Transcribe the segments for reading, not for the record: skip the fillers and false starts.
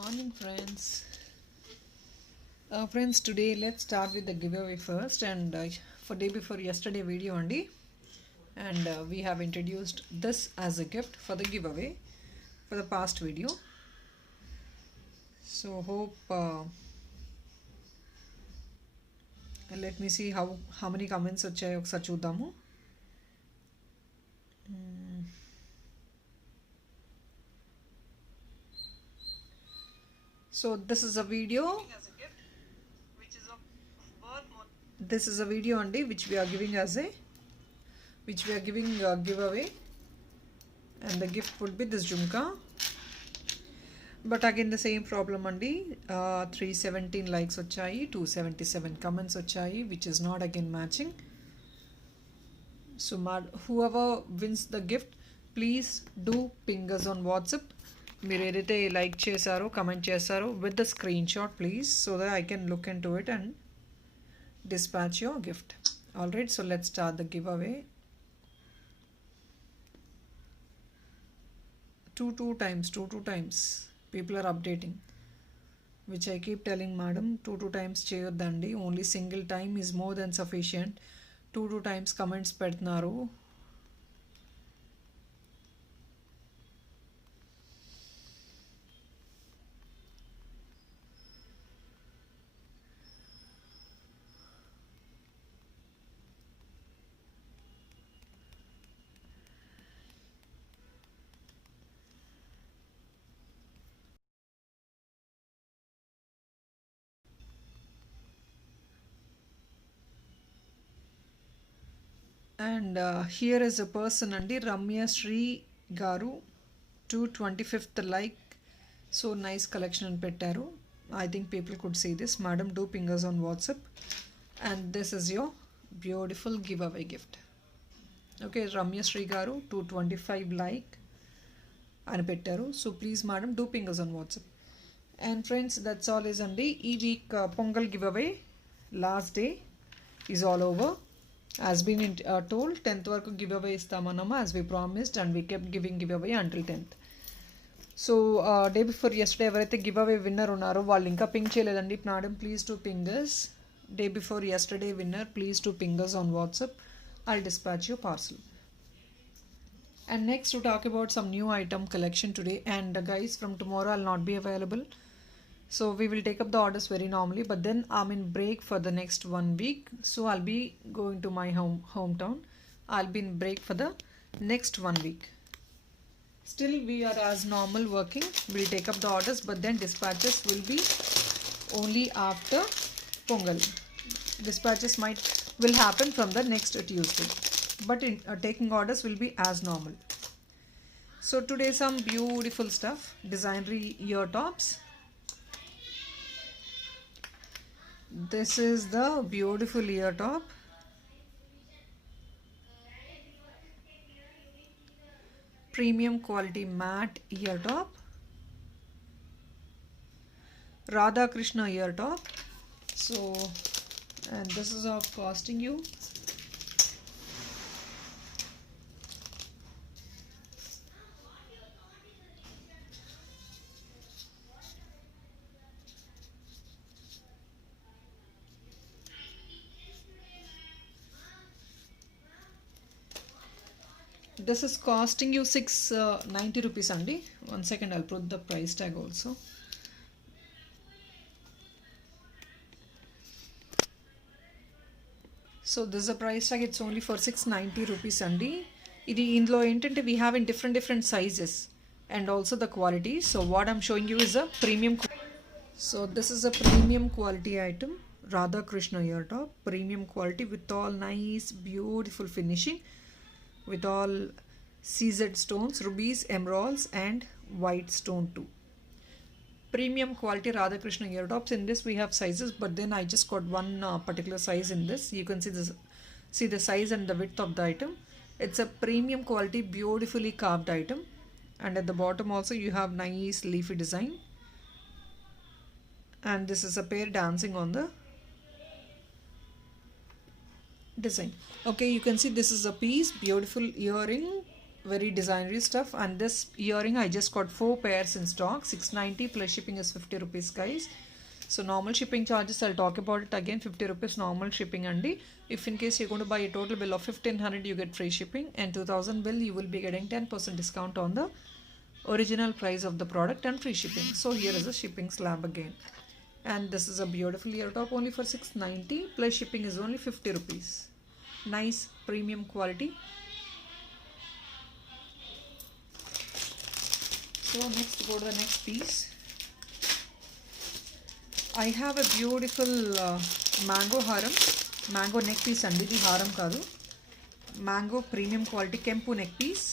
Morning, friends. Friends, today let's start with the giveaway first. And for day before yesterday video only, and we have introduced this as a gift for the giveaway for the past video. So hope let me see how many comments వచ్చాయో ఒకసారి చూద్దాము. So this is a video. This is a video only which we are giving giveaway, and the gift would be this jhumka. But again the same problem only. 317 likes vachayi, 277 comments vachayi, which is not again matching. So whoever wins the gift, please do ping us on WhatsApp. మీరు ఏదైతే like చేశారో comment చేశారో with the screen shot please, so that I can look in to it and dispatch your gift. All right, so let's start the giveaway. Two times people are updating, which I keep telling madam, two times cheyoddandi, only single time is more than sufficient. Two times comments pedtunaru. And here is a person andi, Ramya Sri Garu, 225th like. So nice collection and pettaru. I think people could see this. Madam, do ping us on WhatsApp, and this is your beautiful giveaway gift. Okay, Ramya Sri Garu, 225 like అని పెట్టారు. So please madam, do ping us on WhatsApp. And friends, that's all is andi. Ee week Pongal giveaway last day is all over. As been told, 10th వరకు giveaway ఇస్తామన్నాము as we promised, and we kept giving giveaway until 10th. So day before yesterday ఎవరైతే giveaway winner ఉన్నారో వాళ్ళు ఇంకా ping చేయలేదండి. Madam please to ping us. Day before yesterday winner, please to ping us on WhatsApp. I'll dispatch your parcel. And next to talk about some new item collection today, and guys, from tomorrow I'll not be available. So we will take up the orders very normally, but then I'm in break for the next 1 week. So I'll be going to my hometown. I'll be in break for the next 1 week. Still we are as normal working. We'll take up the orders, but then dispatches will be only after Pongal. Dispatches will happen from the next Tuesday, but taking orders will be as normal. So today some beautiful stuff, designery ear tops. This is the beautiful ear top. Premium quality matte ear top. Radha Krishna ear top. So, and this is of costing you this is costing you 690 rupees andi. One second, I'll put the price tag also. So this is a price tag, it's only for 690 rupees andi. Idi indlo entante we have in different sizes and also the quality. So what I'm showing you is a premium. So this is a premium quality item, Radha Krishna ear top, premium quality with all nice beautiful finishing, with all CZ stones, rubies, emeralds and white stone too. Premium quality Radha Krishna ear tops. In this we have sizes, but then I just got one particular size in this. You can see the size and the width of the item. It's a premium quality, beautifully carved item, and at the bottom also you have nice leafy design, and this is a pair dancing on the design. Okay, you can see this is a piece, beautiful earring, very designery stuff. And this earring I just got 4 pairs in stock, 690 plus shipping is 50 rupees, guys. So normal shipping charges, I'll talk about it again, 50 rupees normal shipping andi. If in case you're going to buy a total bill of 1500, you get free shipping, and 2000 bill you will be getting 10% discount on the original price of the product and free shipping. So here is a shipping slab again, and this is a beautiful ear top only for 690 plus shipping is only 50 rupees. Nice premium quality. So next, go to the next piece. I have a beautiful mango haram, mango neck piece andi, the haram kaadu, mango premium quality kempu neck piece.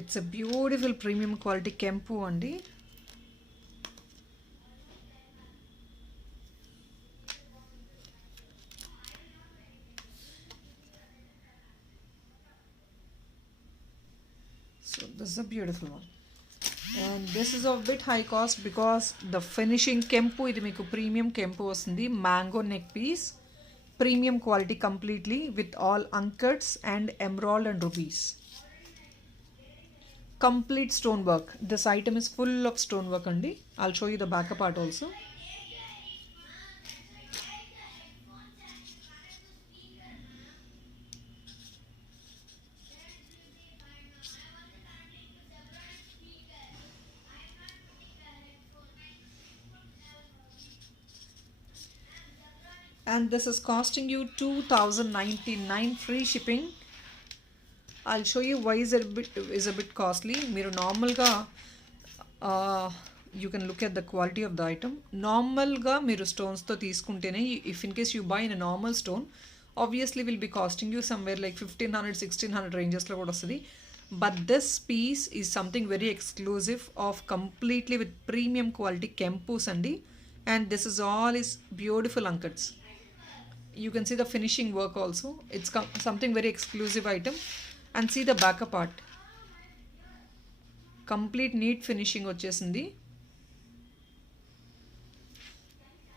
It's a beautiful premium quality kempu andi. So this is a beautiful one, and this is a bit high cost because the finishing kempu, idi meeku premium kempu vastundi, mango neck piece, premium quality completely with all uncuts and emerald and rubies. Complete stone work. This item is full of stone work andi. I'll show you the back part also. And this is costing you 2099 free shipping. I'll show you why is a bit costly. మీరు నార్మల్గా you can look at the quality of the item. నార్మల్గా మీరు స్టోన్స్తో తీసుకుంటేనే, if in case you buy in a normal stone, obviously will be costing you somewhere like 1500 1600 rangesలో కూడా వస్తుంది. But this piece is something very exclusive of completely with premium quality kempus andi, and this is all is beautiful uncuts. You can see the finishing work also. It's something very exclusive item. And see the back part, complete neat finishing వచ్చేసింది.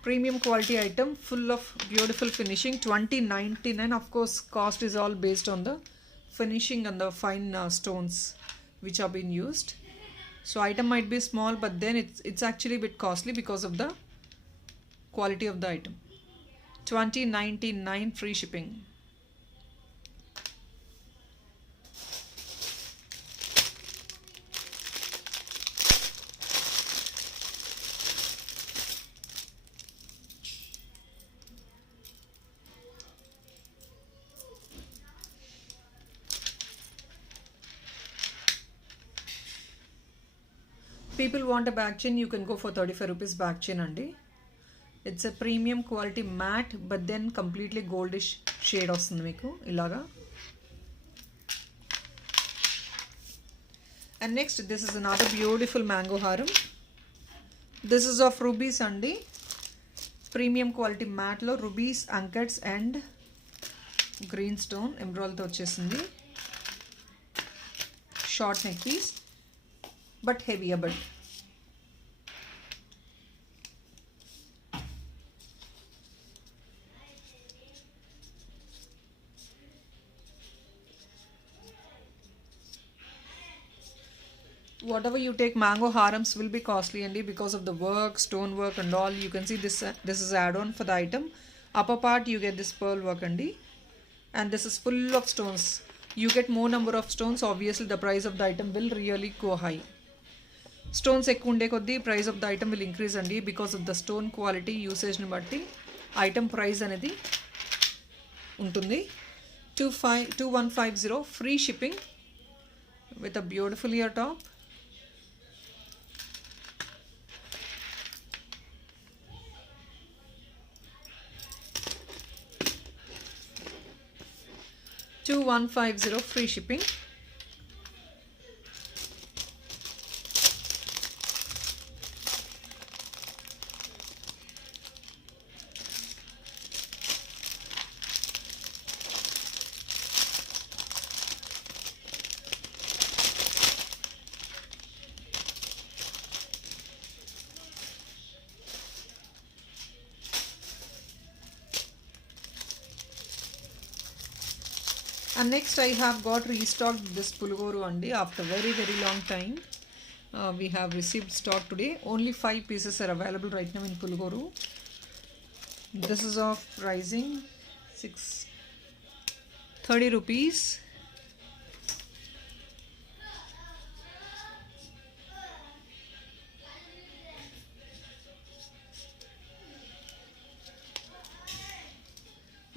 Premium quality item, full of beautiful finishing. 2099. Of course cost is all based on the finishing and the fine stones which are being used. So item might be small, but then it's actually a bit costly because of the quality of the item. 2099 free shipping. People want a back chain, you can go for 35 rupees back chain andi. It's a premium quality matte, but then completely goldish shade వస్తుంది మీకు ఇలాగా. And next, this is another beautiful mango haram. This is of rubies andi, premium quality matte లో rubies, uncuts and green stone emerald తో వచ్చేసింది. Short neck piece but heavy a bit. Whatever you take, mango harams will be costly andi because of the work, stone work and all. You can see this is add-on for the item. Upper part you get this pearl work andi, and this is full of stones. You get more number of stones, obviously the price of the item will really go high. Stones ఎక్కువ ఉండే కొద్దీ price of the item will increase andi because of the stone quality usage ని బట్టి item price అనేది ఉంటుంది. 2150 free shipping with a beautiful ear top. $2150 free shipping. Next I have got restocked this Pulgoru andi after very long time. We have received stock today. Only 5 pieces are available right now in Pulgoru. This is of pricing 630 rupees.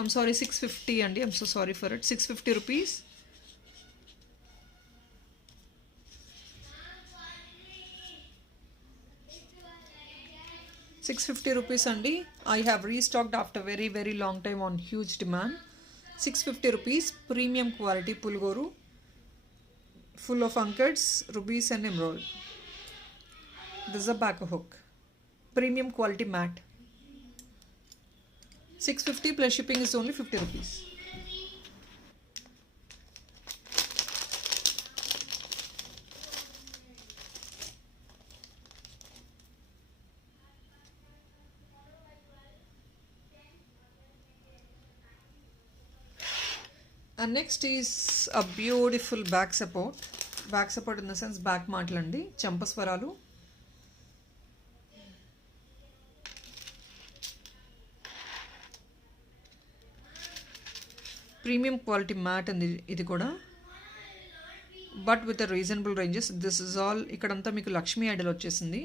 I'm sorry, 650 andi. I'm so sorry for it. 650 rupees. ₹650 andi. I have restocked after very long time on huge demand. ₹650 premium quality Pulgoru, full of unkets, rubies and emerald. This is a back hook. Premium quality matte. 650 plus shipping is only ₹50. And next is a beautiful back support. Back support in the sense back మాటలండి, చంపస్వరాలు. Premium quality matte అండి ఇది కూడా, but with reasonable ranges. This is all. ఇక్కడంతా మీకు Lakshmi idol వచ్చేసింది.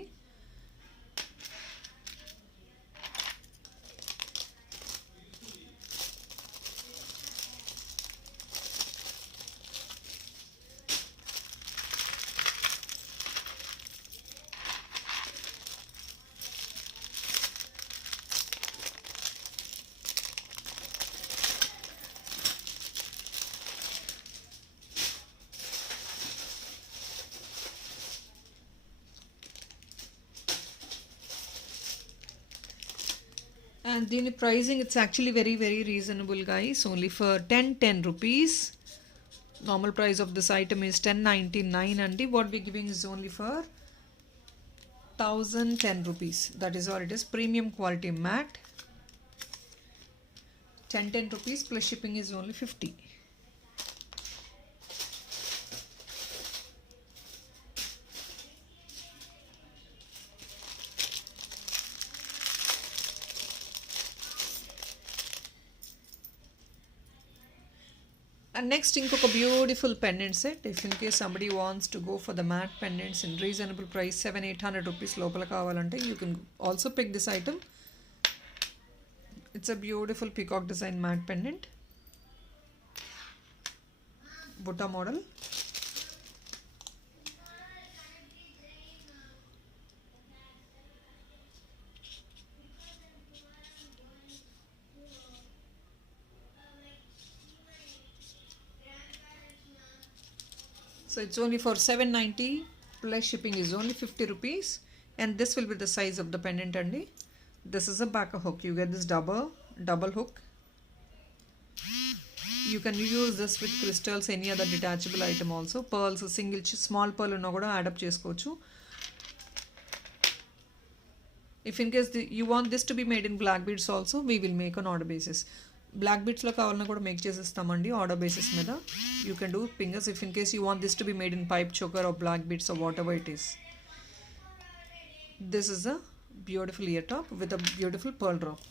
And the pricing, it's actually very reasonable, guys. Only for 10 rupees. Normal price of this item is 1099 and what we're giving is only for 1010 rupees. That is all it is. Premium quality matte. 10 rupees plus shipping is only 50. And next inkoka beautiful pendant set. If in case somebody wants to go for the matte pendants in reasonable price, 700-800 rupees lopala kavalante, you can also pick this item. It's a beautiful peacock design matte pendant, Butta model. So it's only for 790 plus shipping is only 50 rupees, and this will be the size of the pendant andi. This is a back hook. You get this double hook. You can use this with crystals, any other detachable item also. Pearls, single small pearl unna kuda add up chesukochu. If in case you want this to be made in black beads also, we will make on order basis. Black beads lo kavalana kuda make chesistamandi order basis meeda. You can do fingers if in case you want this to be made in pipe choker or black beads or whatever it is. This is a beautiful ear top with a beautiful pearl drop.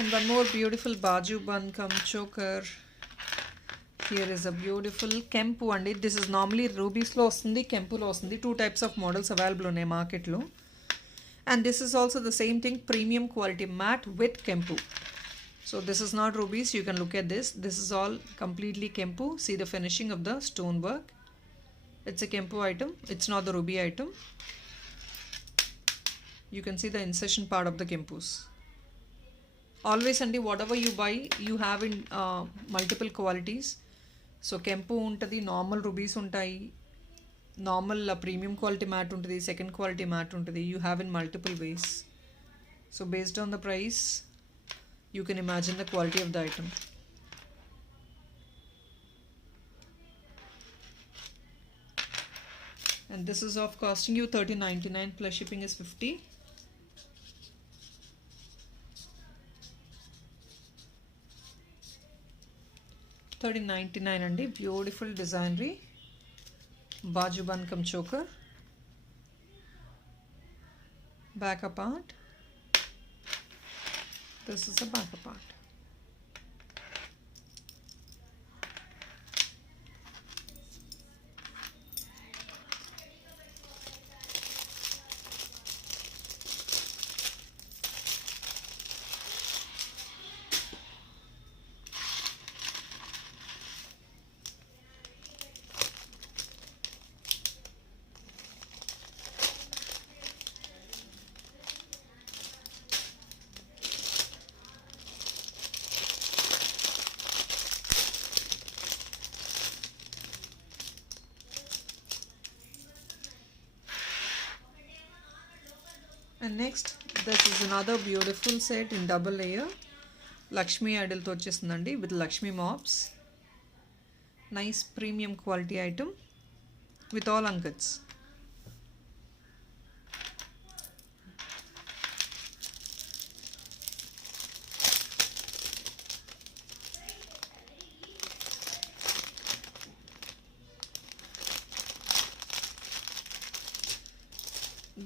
And one more beautiful baju bun cum choker. Here is a beautiful kempu andi. This is normally rubies lo ostundi, kempu lo ostundi. Two types of models available on a market lo. And this is also the same thing, premium quality matte with kempu. So this is not rubies. You can look at this. This is all completely kempu. See the finishing of the stone work. It's a kempu item. It's not the ruby item. You can see the insertion part of the kempus. Always andi, whatever you buy, you have in multiple qualities. So kempu untadi, normal rubies untayi, normal premium quality matte untadi, second quality matte untadi. You have in multiple ways. So based on the price, you can imagine the quality of the item. And this is of costing you $13.99 plus shipping is $50. $13.99 అండి. Beautiful designer bajuband cum choker. Back part. This is the back part. And next, this is another beautiful set in double layer. Lakshmi idol తో వచ్చేస్తుందండి with Lakshmi mops. Nice premium quality item with all ankats.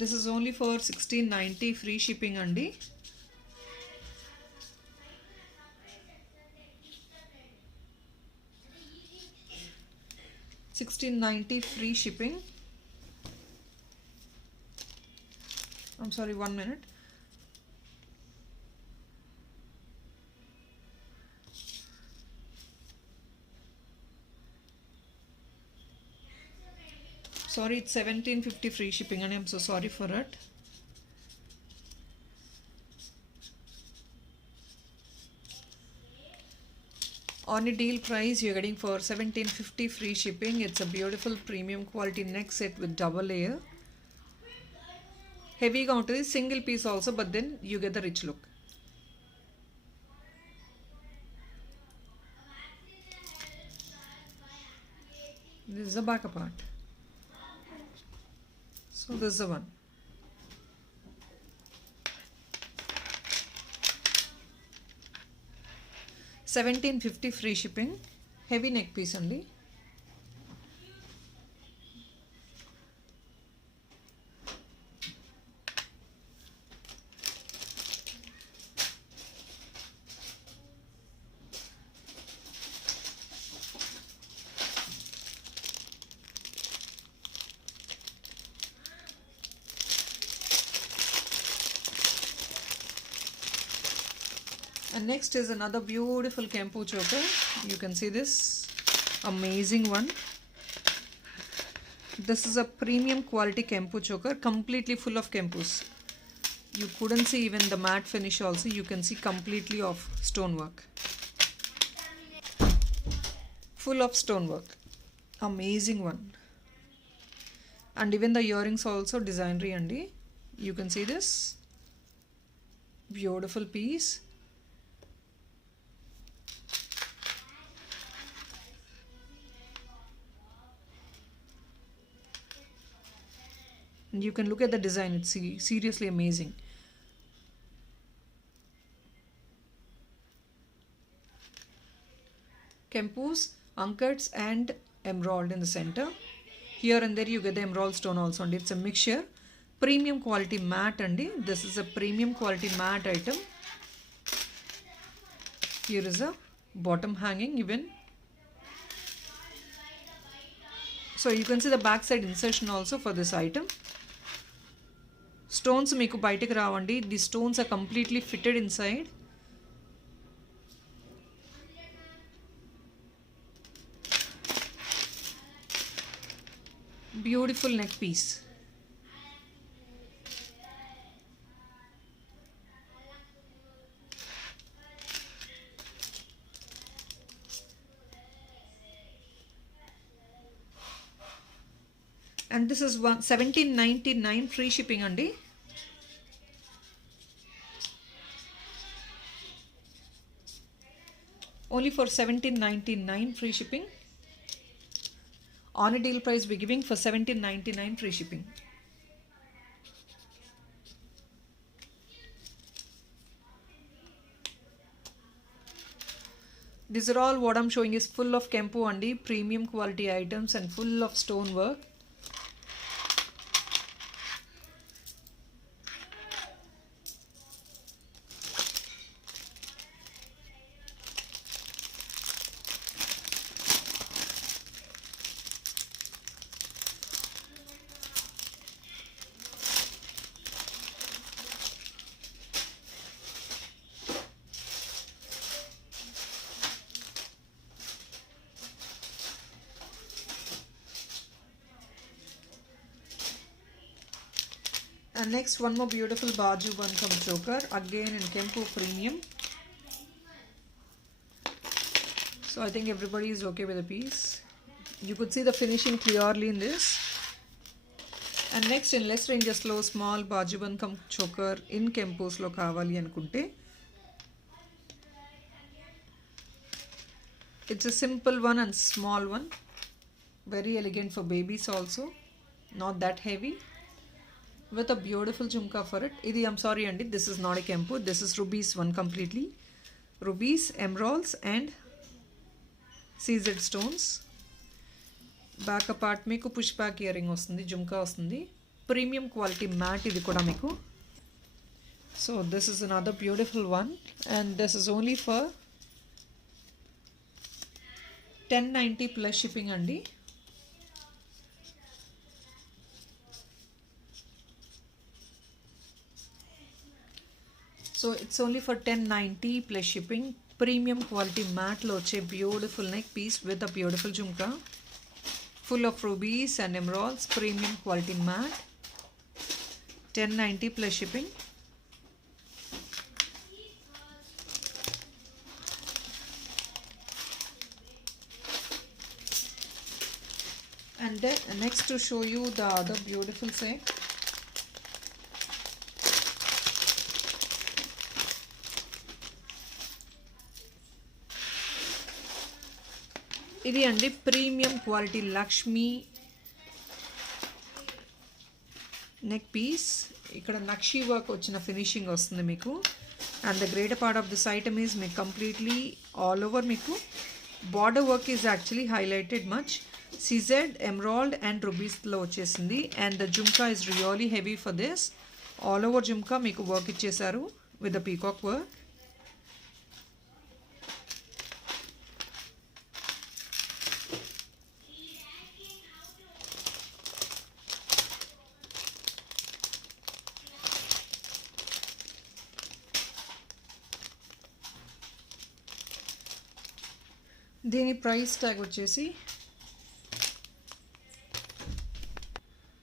This is only for $16.90 free shipping andi. $16.90 free shipping. I'm sorry, 1 minute. Sorry, it's $17.50 free shipping and I'm so sorry for it. On a deal price, you're getting for $17.50 free shipping. It's a beautiful premium quality neck set with double layer. Heavy counter is single piece also, but then you get the rich look. This is the back part. So this is the one. $17.50 free shipping. Heavy neck piece only. And next is another beautiful Kempu choker. You can see this amazing one. This is a premium quality Kempu choker, completely full of Kempus. You couldn't see even the matte finish also. You can see completely of stonework. Full of stonework. Amazing one. And even the earrings also designery andi. You can see this. Beautiful piece. And you can look at the design, it's seriously amazing. Kempus, ankats and emerald in the center. Here and there you get the emerald stone also, and it's a mixture. Premium quality matte andi. This is a premium quality matte item. Here is a bottom hanging even. So you can see the back side insertion also for this item. Stones meeku bayatiki raavandi. The stones are completely fitted inside. Beautiful neck piece. And this is $17.99 free shipping andi. only for 17.99 free shipping. On a deal price we're giving for 17.99 free shipping. These are all what I'm showing is full of Kempo andi, premium quality items and full of stone work. And next, one more beautiful Baju Bankam choker, again in Kempo premium. So I think everybody is okay with the piece. You could see the finishing clearly in this. And next, in less ranges lo small Baju Bankam choker in Kempos lo kavali anukunte. It's a simple one and small one. Very elegant for babies also. Not that heavy. With a beautiful jhumka for it. I'm sorry Andy, this is not a Kempo. This is rubies one completely. Rubies, emeralds and CZ stones. Back part meeku pushback earring vastundi, jhumka vastundi. Premium quality matte idi kuda meeku. So this is another beautiful one and this is only for 1090 plus shipping Andy. So it's only for 1090 plus shipping. Premium quality matte lo che beautiful neck piece with a beautiful jhumka. Full of rubies and emeralds. Premium quality matte. 1090 plus shipping. And then next to show you the other beautiful set. ఇది అండి premium quality Lakshmi neck piece. ఇక్కడ నక్షి work వచ్చిన finishing వస్తుంది మీకు. And the greater part of this item is మీకు completely all over మీకు border work is actually highlighted much. CZ emerald and రూబీస్లో వచ్చేసింది. And the jhumka is really heavy for this. All over jhumka మీకు work ఇచ్చేసారు with the peacock work. దీని price tag వచ్చేసి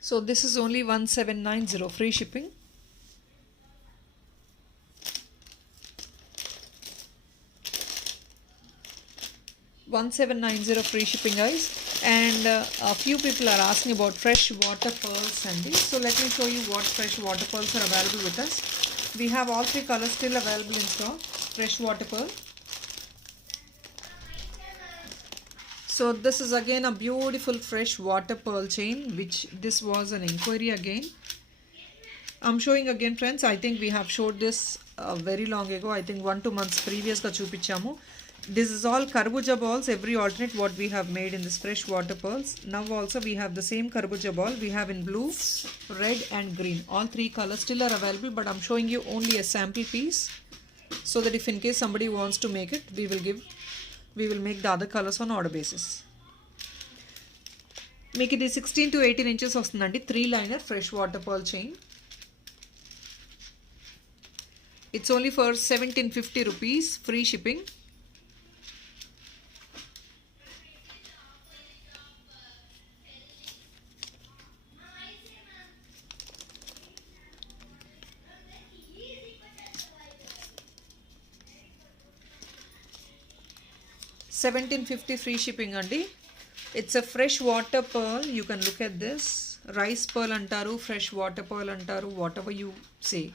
so this is only 1790 free shipping. $1790 free shipping guys. And a few people are asking about fresh water pearls Andy. So let me show you what fresh water pearls are available with us. We have all three colors still available in stock. Fresh water pearl. So this is again a beautiful fresh water pearl chain, which this was an inquiry again. I'm showing again friends. I think we have showed this very long ago. I think 1-2 months previous ga chupichamu. This is all Karabuja balls, every alternate what we have made in this fresh water pearls. Now also we have the same Karabuja ball. We have in blue, red and green. All three colors still are available, but I'm showing you only a sample piece so that if in case somebody wants to make it, we will make the other colors on order basis. Make it 16 to 18 inches వస్తుందండి. 3-liner fresh water pearl chain. It's only for 1750 rupees free shipping. $1750 free shipping అండి. It's a fresh water pearl. You can look at this. Rice pearl అంటారు, fresh water pearl అంటారు, whatever you say.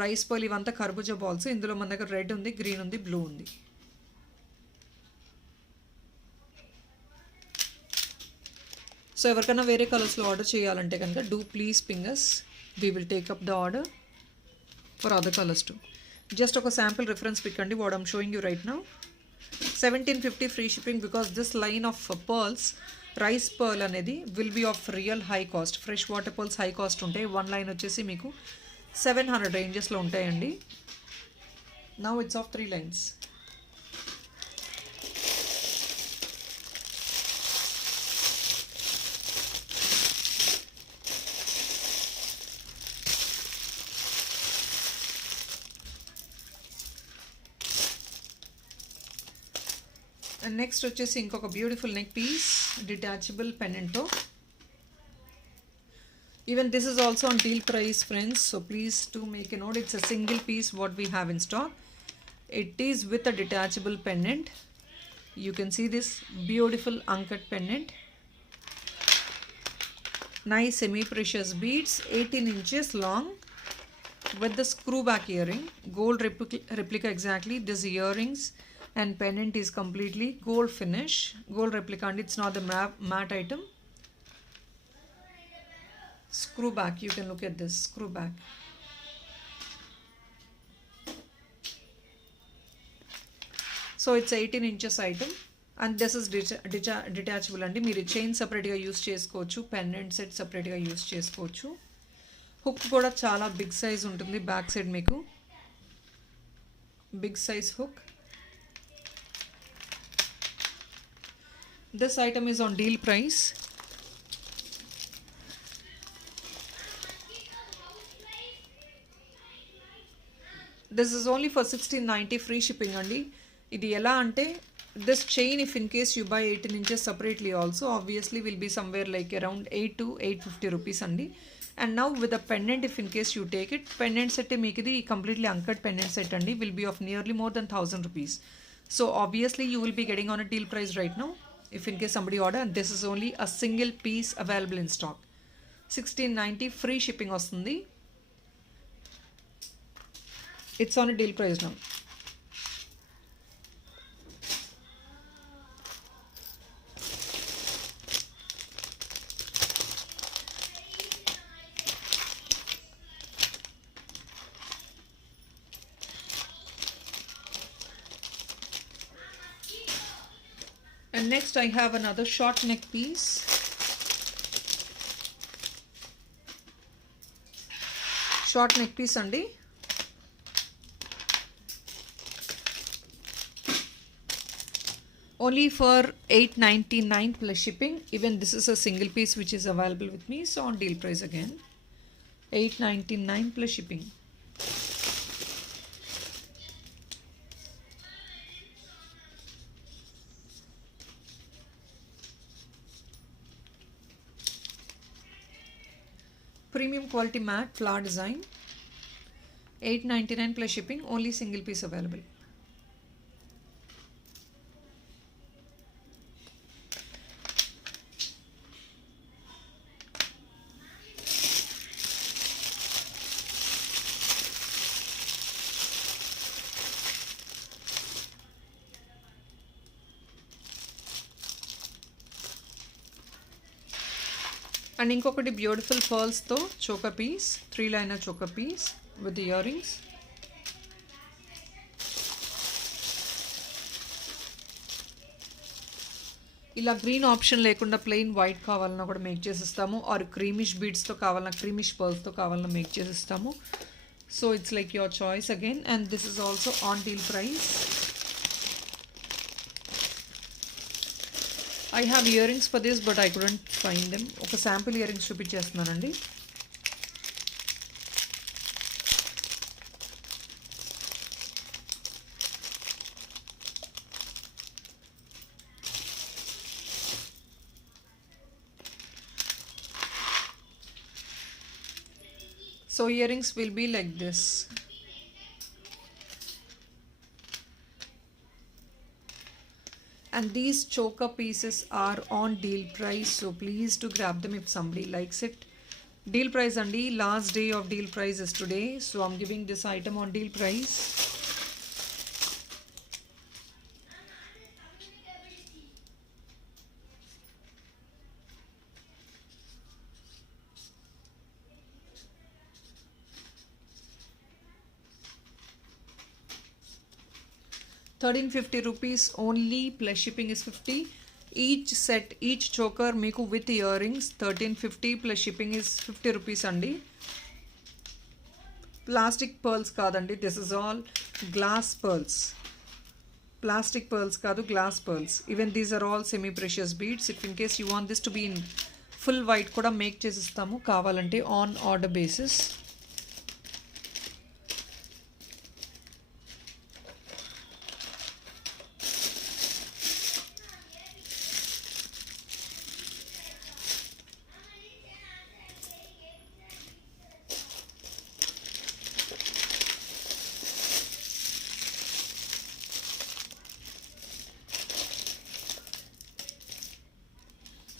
Rice pearl ఇవంతా కర్బూజా balls. ఇందులో మన దగ్గర red ఉంది, green ఉంది, బ్లూ ఉంది. సో ఎవరికైనా వేరే కలర్స్లో ఆర్డర్ చేయాలంటే కనుక do please ping us. We will take up the order for other colors too. Just ఒక sample reference pic అండి what I'm showing you right now. 1750 free shipping because this line of pearls rice pearl అనేది will be of real high cost. Fresh water pearls high cost ఉంటాయి. One line వచ్చేసి మీకు 700 రేంజెస్లో ఉంటాయండి. Now it's of 3 lines. And next వచ్చేసి ఇంకొక beautiful neck piece detachable పెండెంట్తో. Even this is also on deal price friends, so please to make a note. It's a single piece what we have in stock. It is with a detachable pendant. You can see this beautiful uncut pendant. Nice semi-precious beads, 18 inches long with the screw back earring. Gold replica exactly. This earrings and pendant is completely gold finish. Gold replica and it's not the matte item. Screw back. You can look at this. Screw back. So it's 18 inches item. And this is detachable అండి. మీరు chain సపరేట్గా use చేసుకోవచ్చు, pendant set సపరేట్గా use చేసుకోవచ్చు. Hook కూడా చాలా big size ఉంటుంది. Back side మీకు big size hook. This item is on deal price. This is only for 1690 free shipping అండి. ఇది ఎలా అంటే this chain, if in case you buy 18 inches separately also, obviously will be somewhere like around 8 to 850 rupees andi. And now with the pendant, if in case you take it, pendant set make idi completely uncut pendant set andi, will be of nearly more than 1000 rupees. So obviously you will be getting on a deal price right now if in case somebody order, and this is only a single piece available in stock. 1690 free shipping ostundi. It's on a deal price now. And next I have another short neck piece. Short neck piece andi. Only for 899 plus shipping. Even this is a single piece which is available with me, so on deal price again. 899 plus shipping. Premium quality matte flower design. 899 plus shipping. Only single piece available. And ఇంకొకటి beautiful పర్ల్స్తో choker piece, 3 liner choker piece with earrings. ఇలా green option లేకుండా plain white కావాలన్నా కూడా make చేసిస్తాము, or creamish బీడ్స్తో కావాలన్నా, creamish పర్ల్స్తో కావాలన్నా మేక్ చేసిస్తాము. So it's like your choice again. And this is also on deal price. I have earrings for this, but I couldn't find them. ఒక శాంపుల్ ఇయరింగ్స్ చూపించేస్తున్నానండి. So earrings will be like this. And these choker pieces are on deal price, so please do grab them if somebody likes it. Deal price andi, last day of deal price is today, so I'm giving this item on deal price. 1350 rupees only, plus shipping is 50. Each set, each choker meeku with earrings 1350 plus shipping is 50 rupees andi. Plastic pearls kadandi, this is all glass pearls. Plastic pearls kadu, glass pearls. Even these are all semi precious beads. If in case you want this to be in full white kuda make chesistamu kavalante on order basis.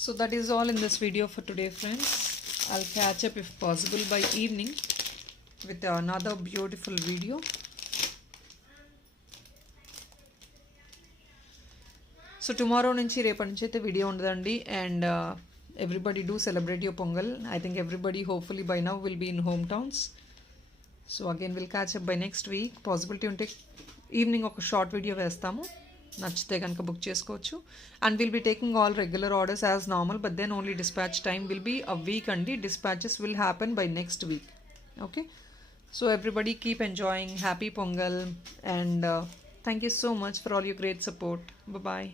So that is all in this video for today, friends. I'll catch up if possible by evening with another beautiful video. So tomorrow nunchi repati nunchi aithe video undadandi, and everybody do celebrate your Pongal. I think everybody hopefully by now will be in hometowns. So again we'll catch up by next week. Possibility unte evening oka short video vestamu. నచ్చితే కనుక book చేసుకోవచ్చు. And will be taking all regular orders as normal, but then only dispatch time will be a week అండి. Dispatches will happen by next week. Okay, so everybody keep enjoying. Happy Pongal, and thank you so much for all your great support. Bye.